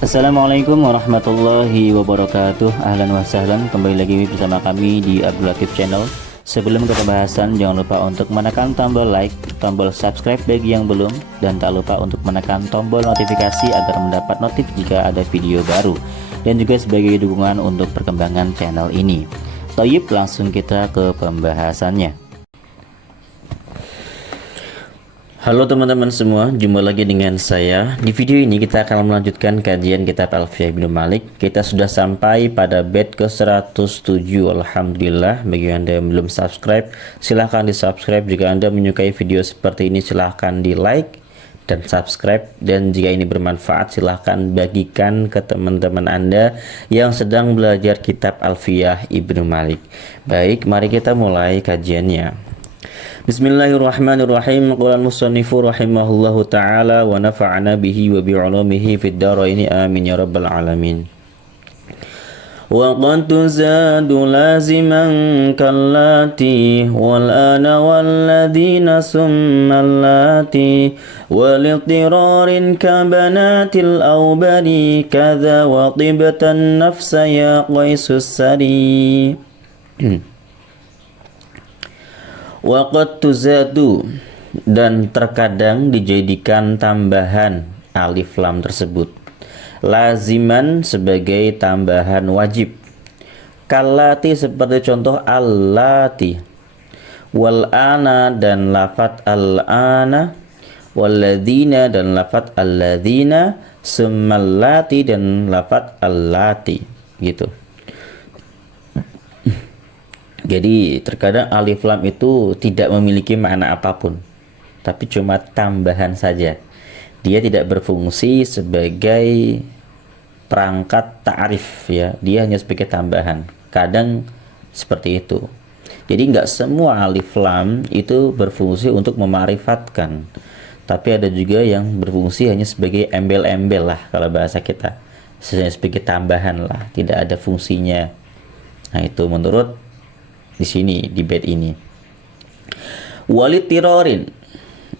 Assalamualaikum warahmatullahi wabarakatuh. Ahlan wa sahlan, kembali lagi bersama kami di Abdul Latif Channel. Sebelum ke pembahasan, jangan lupa untuk menekan tombol like, tombol subscribe bagi yang belum, dan tak lupa untuk menekan tombol notifikasi agar mendapat notif jika ada video baru, dan juga sebagai dukungan untuk perkembangan channel ini. Toyib, langsung kita ke pembahasannya. Halo teman-teman semua, jumpa lagi dengan saya. Di video ini kita akan melanjutkan kajian kitab Alfiyah Ibnu Malik. Kita sudah sampai pada bait ke 107. Alhamdulillah. Bagi Anda yang belum subscribe, silahkan di subscribe. Jika Anda menyukai video seperti ini, silahkan di like dan subscribe. Dan jika ini bermanfaat, silahkan bagikan ke teman-teman Anda yang sedang belajar kitab Alfiyah Ibnu Malik. Baik, mari kita mulai kajiannya. Bismillahirrahmanirrahim. Qala al-musannifu rahimahullahu ta'ala wa nafa'ana bihi wa bi'ulumihi fid dharaini amin ya rabbal alamin. Wa qad tuzadu laziman kallati wal ana wal ladina summa allati wal ittirarin ka banatil awbari kadza wa tibatan nafsa ya qaisus sari. Waqad tuzadu, dan terkadang dijadikan tambahan alif lam tersebut laziman sebagai tambahan wajib, kalati seperti contoh allati, wal ana dan lafat al ana, walladzina dan lafat alladzina, summallati dan lafat allati, gitu. Jadi terkadang alif lam itu tidak memiliki makna apapun, tapi cuma tambahan saja. Dia tidak berfungsi sebagai perangkat ta'rif, ya. Dia hanya sebagai tambahan. Kadang seperti itu. Jadi nggak semua alif lam itu berfungsi untuk memarifatkan, tapi ada juga yang berfungsi hanya sebagai embel-embel lah kalau bahasa kita, hanya sebagai tambahan lah, tidak ada fungsinya. Nah itu menurut di sini di bait ini. Walid tirorin,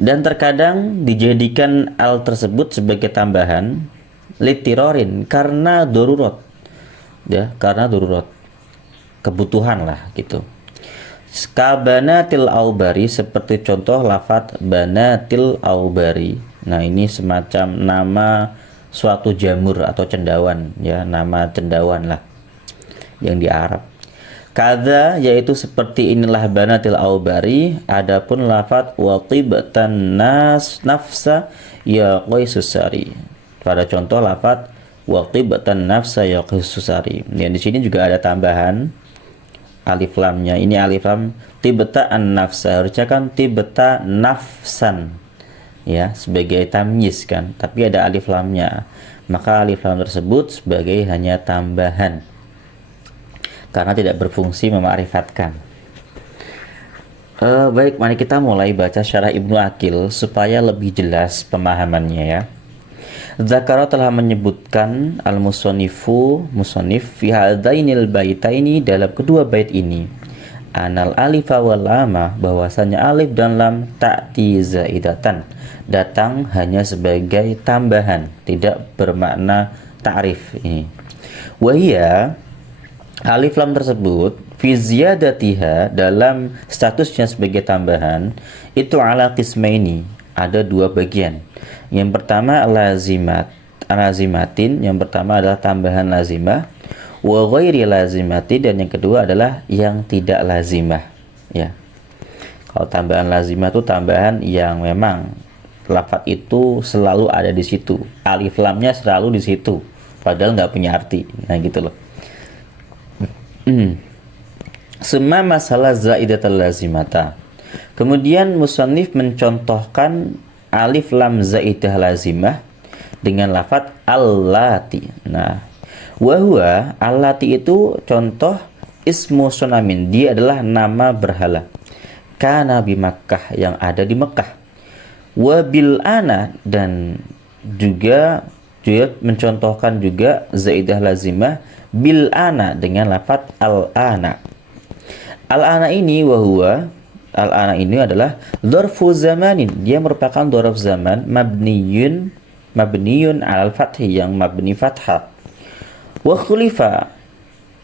dan terkadang dijadikan al tersebut sebagai tambahan litirorin karena darurat, ya, karena darurat, kebutuhan lah gitu. Kabanatil aubari, seperti contoh lafat banatil aubari. Nah ini semacam nama suatu jamur atau cendawan, ya, nama cendawan lah yang di Arab. Kada, yaitu seperti inilah banatil aubari. Adapun lafat waqibatan nafsa ya qaisusari, pada contoh lafat waqibatan nafsa ya qaisusari. Yang di sini juga ada tambahan alif lamnya. Ini alif lam tibta an nafsa, harusnya kan tibta nafsan, ya, sebagai tamyiz kan, tapi ada alif lamnya, maka alif lam tersebut sebagai hanya tambahan karena tidak berfungsi memarifatkan. Baik, mari kita mulai baca syarah Ibnu Aqil supaya lebih jelas pemahamannya, ya. Zakara telah menyebutkan musannif fi hadainil baitaini, dalam kedua bait ini, anal alifa wal lama, bahwasanya alif dan lam ta'ti zaidatan, datang hanya sebagai tambahan, tidak bermakna ta'rif ini. Wahia, alif lam tersebut fi ziyadatiha, dalam statusnya sebagai tambahan itu ala qismaini, ada dua bagian. Yang pertama lazimatin, yang pertama adalah tambahan lazimah, wa ghairi lazimati, dan yang kedua adalah yang tidak lazimah, ya. Kalau tambahan lazimah itu tambahan yang memang lafaz itu selalu ada di situ, alif lamnya selalu di situ padahal nggak punya arti, nah gitu loh. Summa masalah zaidatul lazimata, kemudian musannif mencontohkan alif lam zaidah lazimah dengan lafaz allati. Nah, wahwa allati itu contoh ismu sunamin, dia adalah nama berhala, kana bi Makkah, yang ada di Mekah. Wabil ana, dan juga mencontohkan juga zaidah lazimah bil ana dengan lafaz al ana. Al ana ini wahwa, al ana ini adalah dzarfu zamanin, dia merupakan dzarf zaman mabniyun mabniun alal fathi yang mabni fathah. Wa khulifa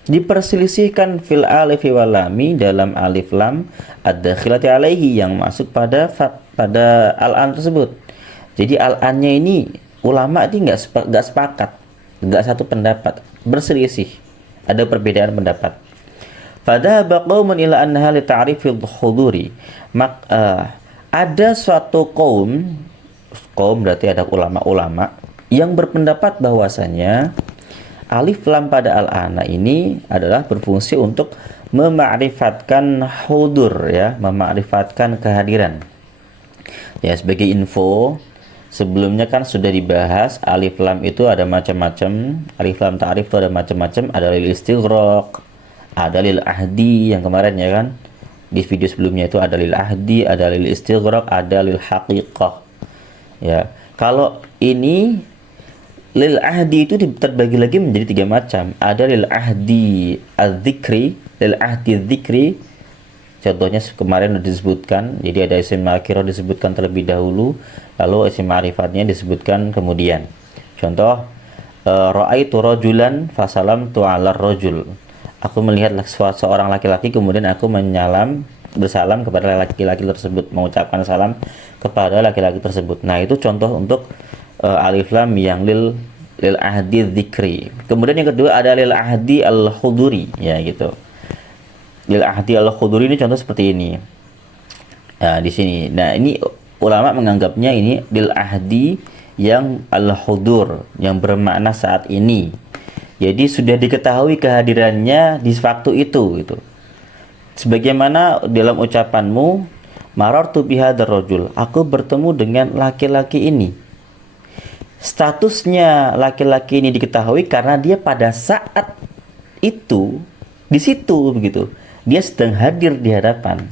diperselisihkan fil alif wal lami dalam alif lam ad-dakhilati alaihi yang masuk pada pada al-an tersebut. Jadi al-annya ini ulama ini nggak sepakat, nggak satu pendapat, berselisih, ada perbedaan pendapat. Fadhaba qaumun ila annaha li ta'rifil huduri. Ada suatu kaum berarti ada ulama-ulama yang berpendapat bahwasanya alif lam pada al-ana ini adalah berfungsi untuk mema'rifatkan hudur, ya, mema'rifatkan kehadiran. Ya, sebagai info, sebelumnya kan sudah dibahas alif lam itu ada macam-macam. Alif lam ta'rif itu ada macam-macam, ada lil istighraq, ada lil ahdi yang kemarin ya kan. Di video sebelumnya itu ada lil ahdi, ada lil istighraq, ada lil haqiqah. Ya, kalau ini lil ahdi itu terbagi lagi menjadi 3 macam. Ada lil ahdi al-dzikri, lil ahdi dzikri. Contohnya kemarin sudah disebutkan. Jadi ada isim nakirah disebutkan terlebih dahulu, lalu isim ma'rifatnya disebutkan kemudian. Contoh, ra'aitu rajulan fasalamtu 'alar rajul. Aku melihat seorang laki-laki, kemudian aku bersalam kepada laki-laki tersebut, mengucapkan salam kepada laki-laki tersebut. Nah, itu contoh untuk alif lam yang lil ahdi dzikri. Kemudian yang kedua ada lil ahdi al-huduri, ya gitu. Lil ahdi al-huduri ini contoh seperti ini. Nah, di sini. Nah, ini ulama menganggapnya ini lil ahdi yang al-hudur, yang bermakna saat ini. Jadi sudah diketahui kehadirannya di waktu itu gitu. Sebagaimana dalam ucapanmu, marartu bihadzal rajul, aku bertemu dengan laki-laki ini. Statusnya laki-laki ini diketahui karena dia pada saat itu di situ begitu. Dia sedang hadir di hadapan.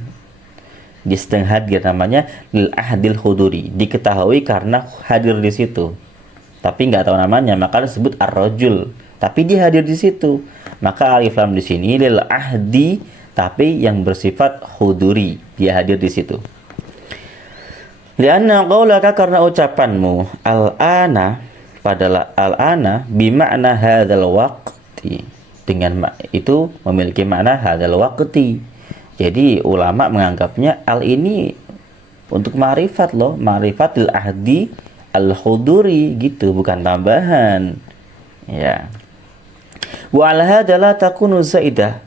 Dia sedang hadir, namanya lil ahdil huduri. Diketahui karena hadir di situ. Tapi nggak tahu namanya, maka disebut ar-rajul. Tapi dia hadir di situ. Maka alif lam di sini lil ahdi, tapi yang bersifat huduri, dia hadir di situ. Lianna qaulaka, karena ucapanmu al-ana pada al-ana bima'na hadzal waqti, dengan itu memiliki makna hadzal waqti. Jadi ulama menganggapnya al ini untuk ma'rifat loh, ma'rifatil ahdi al-huduri gitu, bukan tambahan. Ya. Wa ala hadza la takunu zaidah.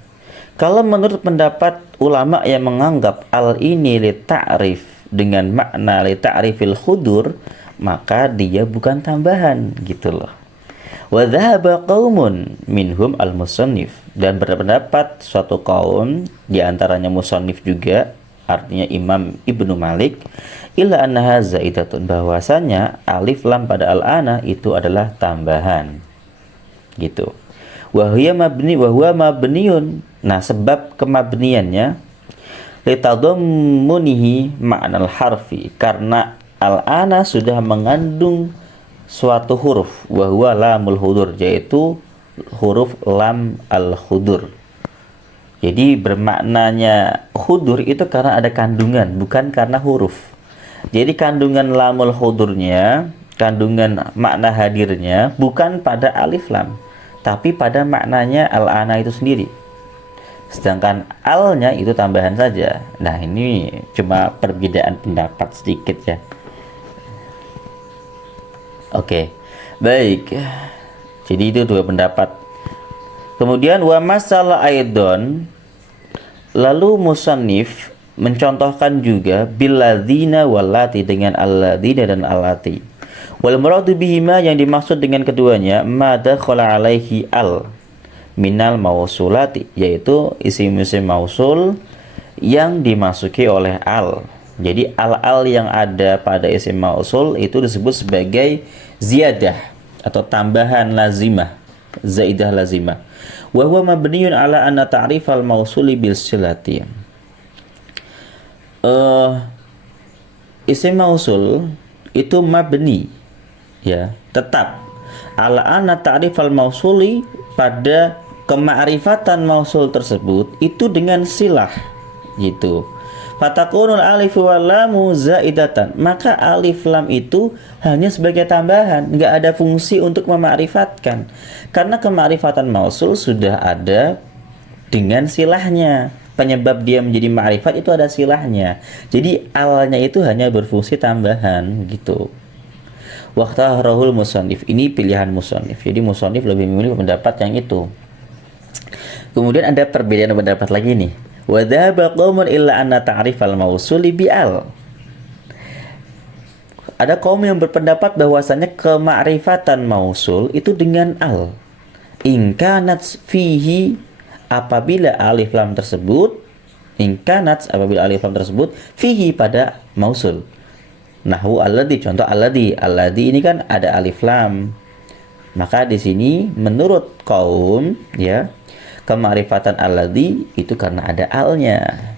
Kalau menurut pendapat ulama yang menganggap al ini li ta'rif dengan makna li ta'rifil hudur, maka dia bukan tambahan gitu loh. Wa dhahaba qaumun minhum al-musannif, dan berpendapat suatu kaum di antaranya musannif juga, artinya Imam Ibnu Malik, illa annaha zaidatun, bahwasanya alif lam pada al-ana itu adalah tambahan. Gitu. Wa huwa mabniun. Nah, sebab kemabniannya litadammunihi ma'nal harfi, karena al-ana sudah mengandung suatu huruf, wa huwa lamul hudur, yaitu huruf lam al-hudur. Jadi bermaknanya hudur itu karena ada kandungan, bukan karena huruf. Jadi kandungan lamul hudurnya, kandungan makna hadirnya bukan pada alif lam, tapi pada maknanya al-ana itu sendiri. Sedangkan al-nya itu tambahan saja. Nah, ini cuma perbedaan pendapat sedikit ya. Oke, baik. Jadi itu 2 pendapat. Kemudian wa masalah aidon, lalu musannif mencontohkan juga billadzina wallati, dengan alladzina dan allati. Wal muradu bihima, yang dimaksud dengan keduanya ma dakhala alaihi al minal mausulati, yaitu isim-isim mausul yang dimasuki oleh al. Jadi al-al yang ada pada isim mausul itu disebut sebagai ziyadah atau tambahan lazimah, zaidah lazimah. Wa huwa mabniun ala anna ta'rifal mausuli bil silati. Isim mausul itu mabni, ya, tetap ala anna ta'rifal mausuli, pada kemakrifatan mausul tersebut itu dengan silah gitu. Fatakunul alif wal lamu zaidatan. Maka alif lam itu hanya sebagai tambahan, nggak ada fungsi untuk mema'rifatkan. Karena kemakrifatan mausul sudah ada dengan silahnya. Penyebab dia menjadi ma'rifat itu ada silahnya. Jadi alnya itu hanya berfungsi tambahan gitu. Waqtahrahul musannif, ini pilihan musannif. Jadi musannif lebih memilih pendapat yang itu. Kemudian ada perbedaan pendapat lagi nih. Wa dhahaba qaumun illa anna ta'rifal mausuli bi'al. Ada kaum yang berpendapat bahwasanya kemakrifatan mausul itu dengan al. In kanat fihi, apabila alif lam tersebut, apabila alif lam tersebut fihi pada mausul. Nahwu alladhi, contoh alladhi ini kan ada alif lam. Maka di sini menurut kaum ya, kemakrifatan alladhi itu karena ada alnya.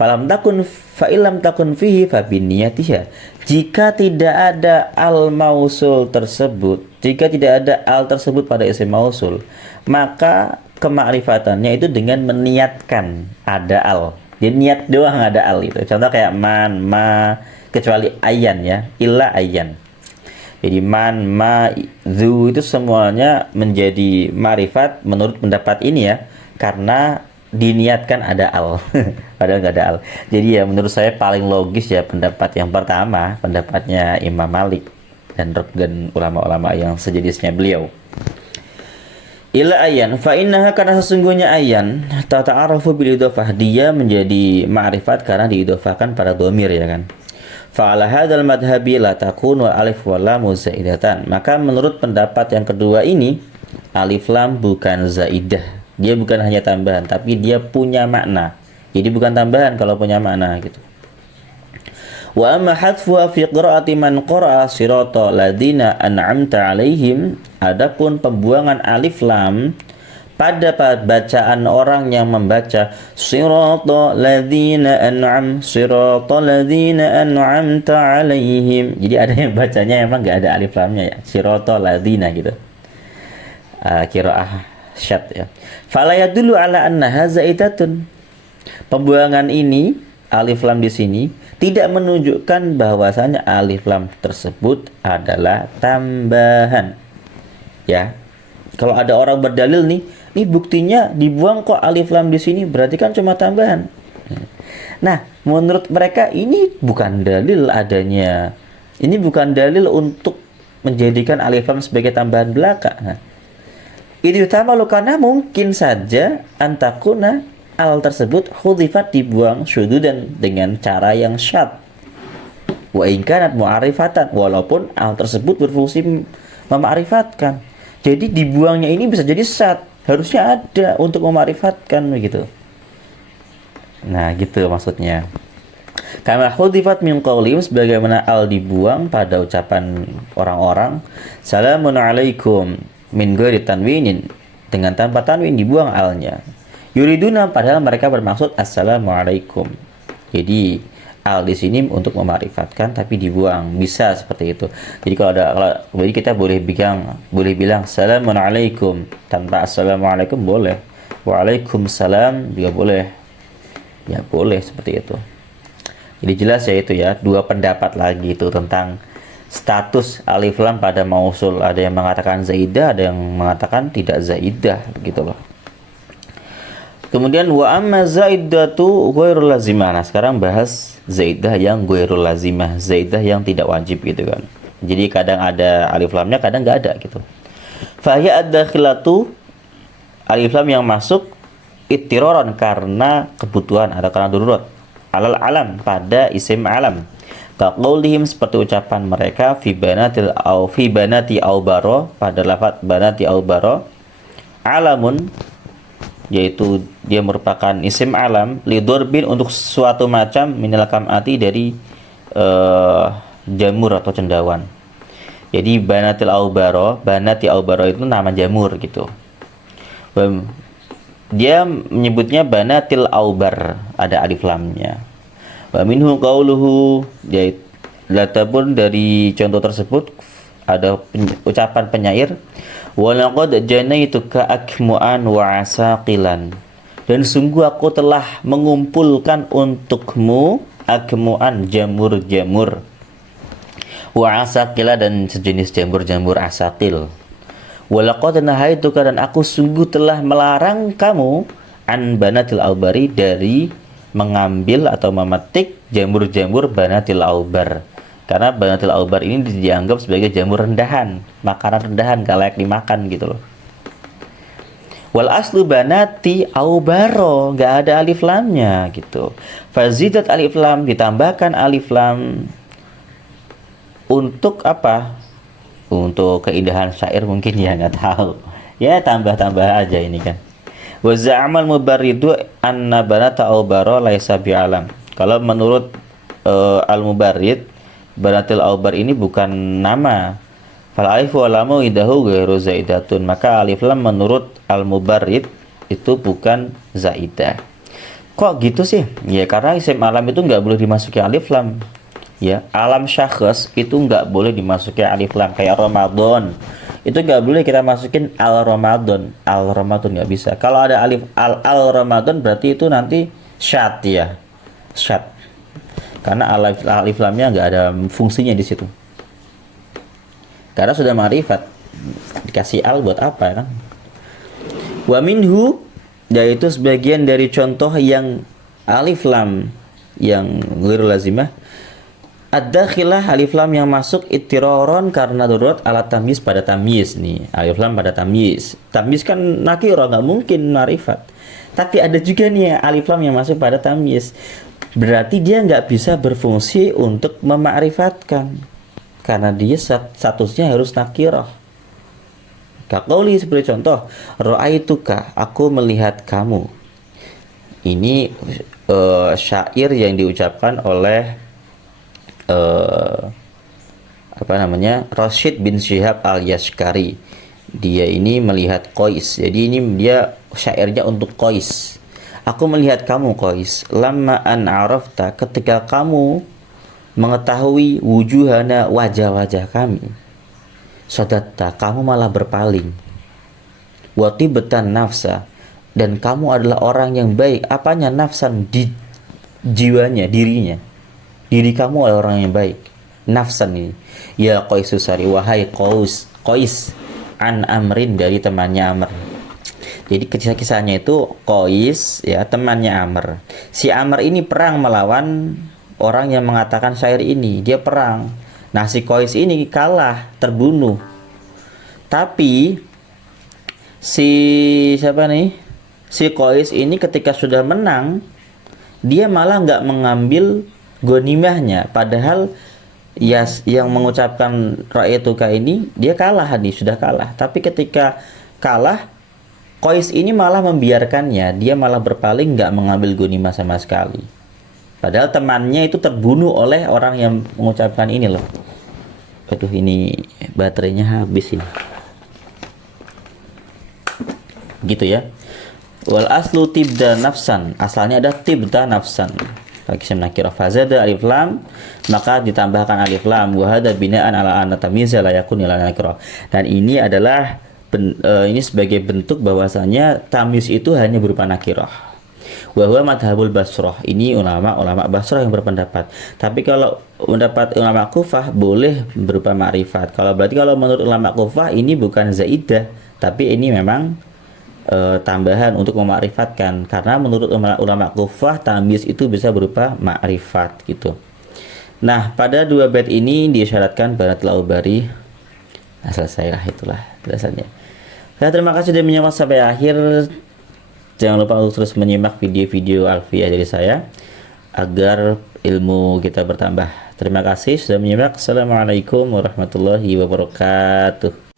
Falam takun fa illam takun fihi fa biniyatiha. Jika tidak ada al mausul tersebut, jika tidak ada al tersebut pada isim mausul, maka kemakrifatannya itu dengan meniatkan ada al. Jadi niat doang ada al itu. Contoh kayak man, ma, kecuali ayan ya, illa ayan. Jadi man, ma, zu itu semuanya menjadi ma'rifat menurut pendapat ini ya, karena diniatkan ada al. Padahal nggak ada al. Jadi ya menurut saya paling logis ya pendapat yang pertama, pendapatnya Imam Malik dan ulama-ulama yang sejenisnya beliau. Ila ayan fa innaha, karena sesungguhnya ayan tata'arafu bil idhofah, dia menjadi ma'rifat karena diidhofahkan pada dhamir ya kan. Fa ala hadzal madhhabi la takunu alif wal lam zaidatan. Maka menurut pendapat yang kedua ini, alif lam bukan zaidah. Dia bukan hanya tambahan, tapi dia punya makna. Jadi bukan tambahan kalau punya makna gitu. Wa amma hadfuha fi qiraati man qara'a sirata ladina an'amta 'alaihim, adapun pembuangan alif lam pada bacaan orang yang membaca sirata ladina an'amta 'alaihim. Jadi ada yang bacanya emang enggak ada alif lamnya ya, sirata ladina gitu. Qiraah syad ya. Fala yadullu ala annaha zaidatun. Pembuangan ini alif lam di sini tidak menunjukkan bahwasanya alif lam tersebut adalah tambahan. Ya. Kalau ada orang berdalil nih buktinya dibuang kok alif lam di sini, berarti kan cuma tambahan. Nah, menurut mereka ini bukan dalil adanya. Ini bukan dalil untuk menjadikan alif lam sebagai tambahan belaka. Nah, ini utama lo karena mungkin saja antakuna al tersebut hudifat, dibuang syududan dengan cara yang syad. Wa in kanat mu'arifatan, walaupun al tersebut berfungsi mema'rifatkan. Jadi dibuangnya ini bisa jadi syad, harusnya ada untuk mema'rifatkan begitu. Nah, gitu maksudnya. Kama hudifat min qawlim, sebagaimana al dibuang pada ucapan orang-orang salamun alaikum min ghairi tanwinin, dengan tanpa tanwin dibuang alnya. Yuriduna, padahal mereka bermaksud assalamualaikum. Jadi al di sini untuk memarifatkan tapi dibuang, bisa seperti itu. Jadi jadi kita boleh bilang assalamualaikum tanpa assalamualaikum boleh. Waalaikumsalam juga boleh. Ya boleh seperti itu. Jadi jelas ya itu ya, dua pendapat lagi itu tentang status alif lam pada mausul. Ada yang mengatakan zaidah, ada yang mengatakan tidak zaidah gitu loh. Kemudian wa amma zaidatu ghairul lazimah. Nah, sekarang bahas zaidah yang ghairul lazimah, zaidah yang tidak wajib gitu kan. Jadi kadang ada alif lamnya, kadang nggak ada gitu. Fa hiya ad-dakhilatu, alif lam yang masuk ittiraran karena kebutuhan atau karena darurat, alal alam pada isim alam. Kaqaulihim, seperti ucapan mereka fi banati au baro, pada lafaz banati au baro, alamun, yaitu dia merupakan isim alam, lidurbin, untuk suatu macam, minal kam'ati, dari jamur atau cendawan. Jadi banati au baro itu nama jamur gitu. Dia menyebutnya banatil aubar, ada alif lamnya. Wa minhu qauluhu, yaitu latabun, dari contoh tersebut ada ucapan penyair, wa laqad janaituka akmu'an wa asaqilan, Dan sungguh aku telah mengumpulkan untukmu agmuan jamur-jamur wa asaqila dan sejenis jamur-jamur asaqil. Walaqad nahaituka dan aku sungguh telah melarang kamu an banatil aubari dari mengambil atau memetik jamur-jamur banatil aubar. Karena banatil aubar ini dianggap sebagai jamur rendahan, makanan rendahan gak layak dimakan gitu loh. Wal aslu banati aubaro, gak ada alif lamnya gitu. Fazidat alif lam, ditambahkan alif lam untuk apa? Untuk keindahan syair mungkin ya, nggak tahu. Ya tambah-tambah aja ini kan. Wa za'amal mubarridu anna banata aubaro laisa bi'alam. Kalau menurut al-mubarrid, banatil aubar ini bukan nama. Fal alif wa lamu idahu ghairu zaidatun. Maka alif lam menurut al-mubarrid itu bukan zaidah. Kok gitu sih? Ya karena isim alam itu nggak boleh dimasuki alif lam. Ya, alam syakhs itu nggak boleh dimasuki alif lam. Kayak Ramadan itu nggak boleh kita masukin al Ramadan nggak bisa. Kalau ada alif al Ramadan berarti itu nanti syad ya, syad. Karena alif lamnya nggak ada fungsinya di situ. Karena sudah ma'rifat, dikasih al buat apa kan? Wa minhu, yaitu sebagian dari contoh yang alif lam yang ghairu lazimah. Ad-dakhilah alif lam yang masuk ittiroron karena darurat alat tamyiz pada tamyiz nih. Alif lam pada tamyiz. Tamyiz kan nakirah, nggak mungkin ma'rifat. Tapi ada juga nih alif lam yang masuk pada tamyiz. Berarti dia nggak bisa berfungsi untuk mema'rifatkan. Karena dia statusnya harus nakirah. Kaqauli seperti contoh, ra'aituka, aku melihat kamu. Ini syair yang diucapkan oleh Rashid bin Syihab al-Yashkari. Dia ini melihat Qais. Jadi ini dia syairnya untuk Qais. Aku melihat kamu Qais, lamma an arafta, ketika kamu mengetahui wujuhana, wajah-wajah kami, sadatta, kamu malah berpaling. Watibatan nafsa, dan kamu adalah orang yang baik. Apanya? Nafsan, di jiwanya, dirinya. Diri kamu adalah orang yang baik. Nafsan ini. Ya Qaisusari, wahai Qais an Amrin, dari temannya Amr. Jadi kisah-kisahnya itu Qais ya temannya Amr. Si Amr ini perang melawan orang yang mengatakan syair ini. Dia perang. Nah si Qais ini kalah, terbunuh. Tapi si siapa nih? Si Qais ini ketika sudah menang, dia malah nggak mengambil ghanimahnya. Padahal ya yang mengucapkan ra'aituka ini dia kalah nih, sudah kalah. Tapi ketika kalah, Qais ini malah membiarkannya, dia malah berpaling, nggak mengambil ghanimah sama sekali. Padahal temannya itu terbunuh oleh orang yang mengucapkan ini loh. Aduh, ini baterainya habis ini. Gitu ya. Wal aslu tibda nafsan, asalnya ada tibda nafsan. Bagi nakirah fazada alif lam, maka ditambahkan alif lam. Wa hada binaan ala anna tamyiza la yakun ila nakirah. Dan ini adalah ini sebagai bentuk bahwasanya tamyiz itu hanya berupa nakirah. Wa huwa madhabul Basrah. Ini ulama Basrah yang berpendapat. Tapi kalau pendapat ulama Kufah boleh berupa ma'rifat. Berarti kalau menurut ulama Kufah ini bukan zaidah, tapi ini memang tambahan untuk memakrifatkan. Karena menurut ulama Kufah tamyiz itu bisa berupa ma'rifat gitu. Nah, pada dua bait ini disyaratkan banatil aubari. Nah, selesailah, itulah dasarnya. Nah, terima kasih sudah menyimak sampai akhir. Jangan lupa untuk terus menyimak video-video Alfiyah dari saya agar ilmu kita bertambah. Terima kasih sudah menyimak. Assalamualaikum warahmatullahi wabarakatuh.